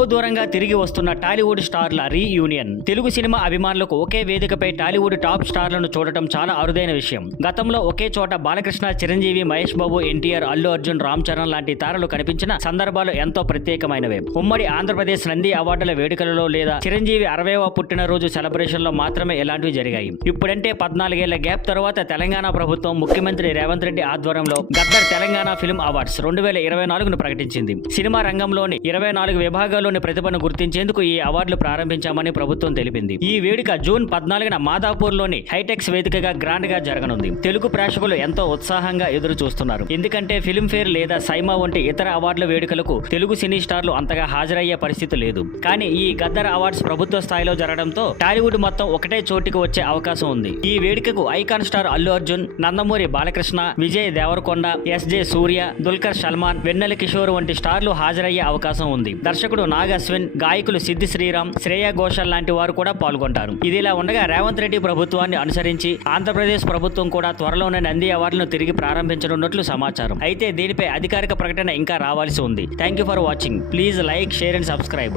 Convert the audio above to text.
బహుదూరంగా తిరిగి వస్తున్న Tollywood స్టార్ల reunion. Telugu cinema అభిమానులకు ఒకే వేదికపై టాలీవుడ్ టాప్ స్టార్లను చూడటం చాలా అరుదైన విషయం. గతంలో ఒకే చోట బాలకృష్ణ, చిరంజీవి, మహేష్ బాబు, ఎన్టీఆర్, అల్లు అర్జున్, రామ్ చరణ్ లాంటి తారలు కనిపించిన సందర్భాలు ఎంతో ప్రత్యేకమైనవే. ఉమ్మడి ఆంధ్రప్రదేశ్ నంది అవార్డుల వేడుకలలో లేదా చిరంజీవి 60వ పుట్టినరోజు సెలబ్రేషన్ లో మాత్రమే ఇలాంటివి జరిగాయి. ఇప్పుడంటే 14 ఏళ్ల గ్యాప్ తర్వాత తెలంగాణ ప్రభుత్వం ముఖ్యమంత్రి రేవంత్ రెడ్డి ఆధ్వర్యంలో గద్దర్ తెలంగాణ ఫిల్మ్ అవార్డ్స్ 2024ను ప్రకటించింది. సినిమా రంగంలోని 24 విభాగాల్లోని ప్రతిభను గుర్తించేందుకు ఈ అవార్డులు ప్రారంభించామని ప్రభుత్వం తెలిపింది. ఈ వేడుక జూన్ 14న మాదాపూర్ లోని హైటెక్స్ వేదికగా గ్రాండ్ గా జరగనుంది. తెలుగు ప్రేక్షకులు ఎంతో ఉత్సాహంగా ఎదురు చూస్తున్నారు. ఎందుకంటే ఫిల్మ్ఫేర్ లేదా సైమా వంటి ఇతర అవార్డుల వేడుకలకు తెలుగు సినీ స్టార్లు అంతగా హాజరయ్యే పరిస్థితి లేదు. కానీ ఈ గద్దర్ అవార్డ్స్ ప్రభుత్వ స్థాయిలో జరగడంతో టాలీవుడ్ మొత్తం ఒకటే చోటికి వచ్చే అవకాశం ఉంది. ఈ వేడుకకు icon star Allu Arjun, Nandamuri Balakrishna, Vijay Deverakonda, SJ Suriya, Dulquer Salmaan, Vennela Kishore వంటి స్టార్లు హాజరయ్యే అవకాశం ఉంది. దర్శకుడు నాగ్ అశ్విన్, గాయకులు సిద్ధి శ్రీరామ్, శ్రేయా ఘోషల్ లాంటి వారు కూడా పాల్గొంటారు. ఇదిలా ఉండగా రేవంత్ రెడ్డి ప్రభుత్వాన్ని అనుసరించి ఆంధ్రప్రదేశ్ ప్రభుత్వం కూడా త్వరలోనే నంది అవార్డులను తిరిగి ప్రారంభించనున్నట్లు సమాచారం. అయితే దీనిపై అధికారిక ప్రకటన ఇంకా రావాల్సి ఉంది. Thank you for watching. Please like, share and subscribe.